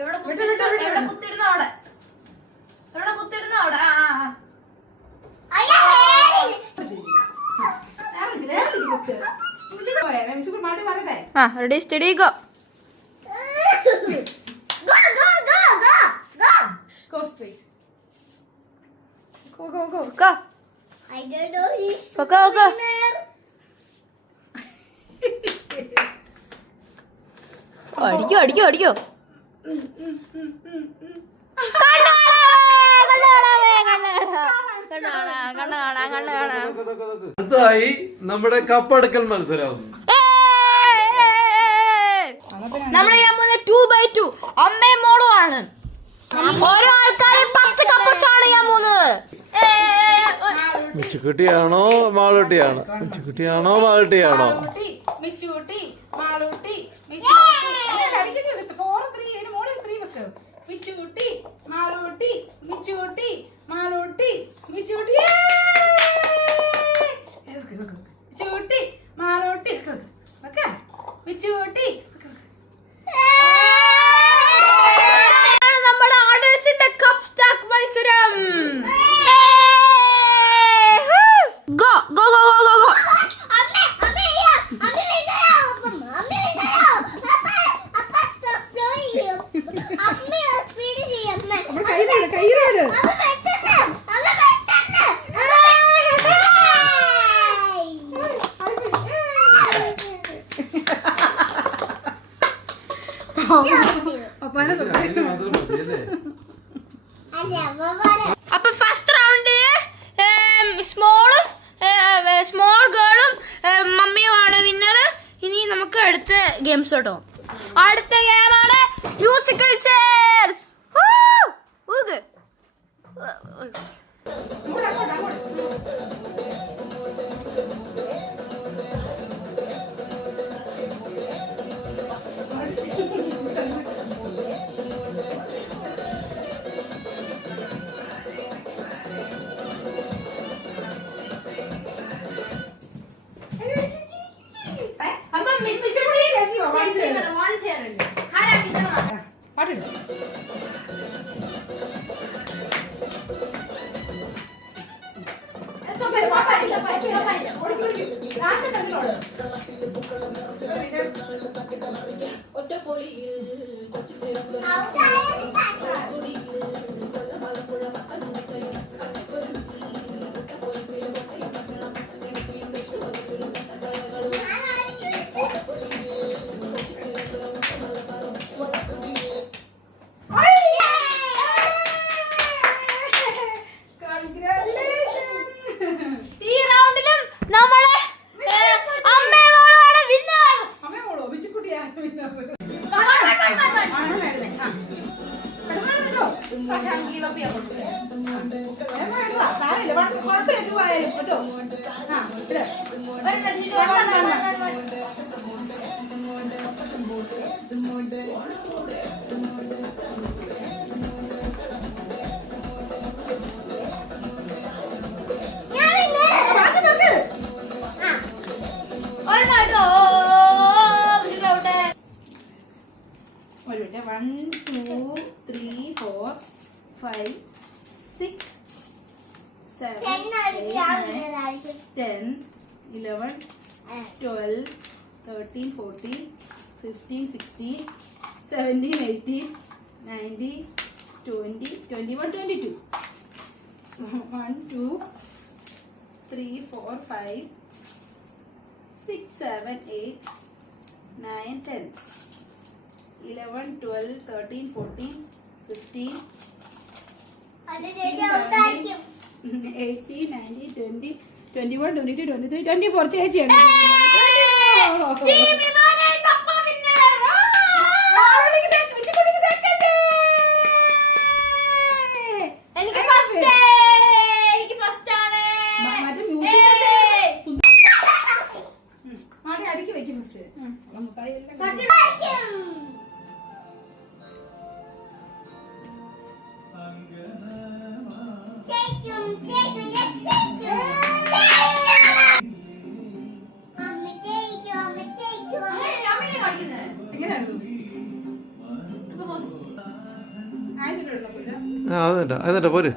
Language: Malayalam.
എവിടെ കുത്തിടുന്ന അവിടെ ready steady go straight go I don't know he's go അടിക്കോ അടുത്തായി നമ്മുടെ കപ്പടക്കൽ മത്സരം. നമ്മള് ചെയ്യാൻ പോകുന്ന 2x2 അമ്മയും മോളും ആണ്. ഓരോ ആൾക്കാരും 10 കപ്പ് വെച്ചാണ് ചെയ്യാൻ പോകുന്നത്. മിച്ചുക്കുട്ടിയാണോ മാളൂട്ടിയാണോ? മിച്ചുക്കുട്ടിയാണോ മാളൂട്ടിയാണോ? മിച്ചൂട്ടി മാളൂട്ടി മിച്ചൂട്ടി മാളൂട്ടി മിച്ചൂട്ടി മാളൂട്ടി മിച്ചൂട്ടി മിച്ചൂട്ടി മാളൂട്ടി മിച്ചൂട്ടി നമ്മുടെ ആർഡേഴ്സിന്റെ കപ്പ് സ്റ്റാക്ക് മത്സരം. Go go go go go അപ്പൊ ഫസ്റ്റ് റൗണ്ട് സ്മോൾ ഗേളും മമ്മിയുമാണ് വിന്നർ. ഇനി നമുക്ക് അടുത്ത ഗെയിംസ് കേട്ടോ. അടുത്ത ഗെയിമാണ് musical chairs. One, two, three, four, 5, 6, 7, 8, 9, 10, 11, 12, 13, 14, 15, 16, 17, 18, 19, 20, 21, 22. 1, 2, 3, 4, 5, 6, 7, 8, 9, 10. 11, 12, 13, 14, 15, 16, 17, 18, 19, 20, 21, 22, 23, 24. ചേച്ചിയാണ്. എനിക്ക് ഫസ്റ്റ് ആണ്. മറ്റേ മ്യൂസിക്കൽ ചെയർ ഇടണം പൂജ. ആ എന്നിട്ടാ പോര്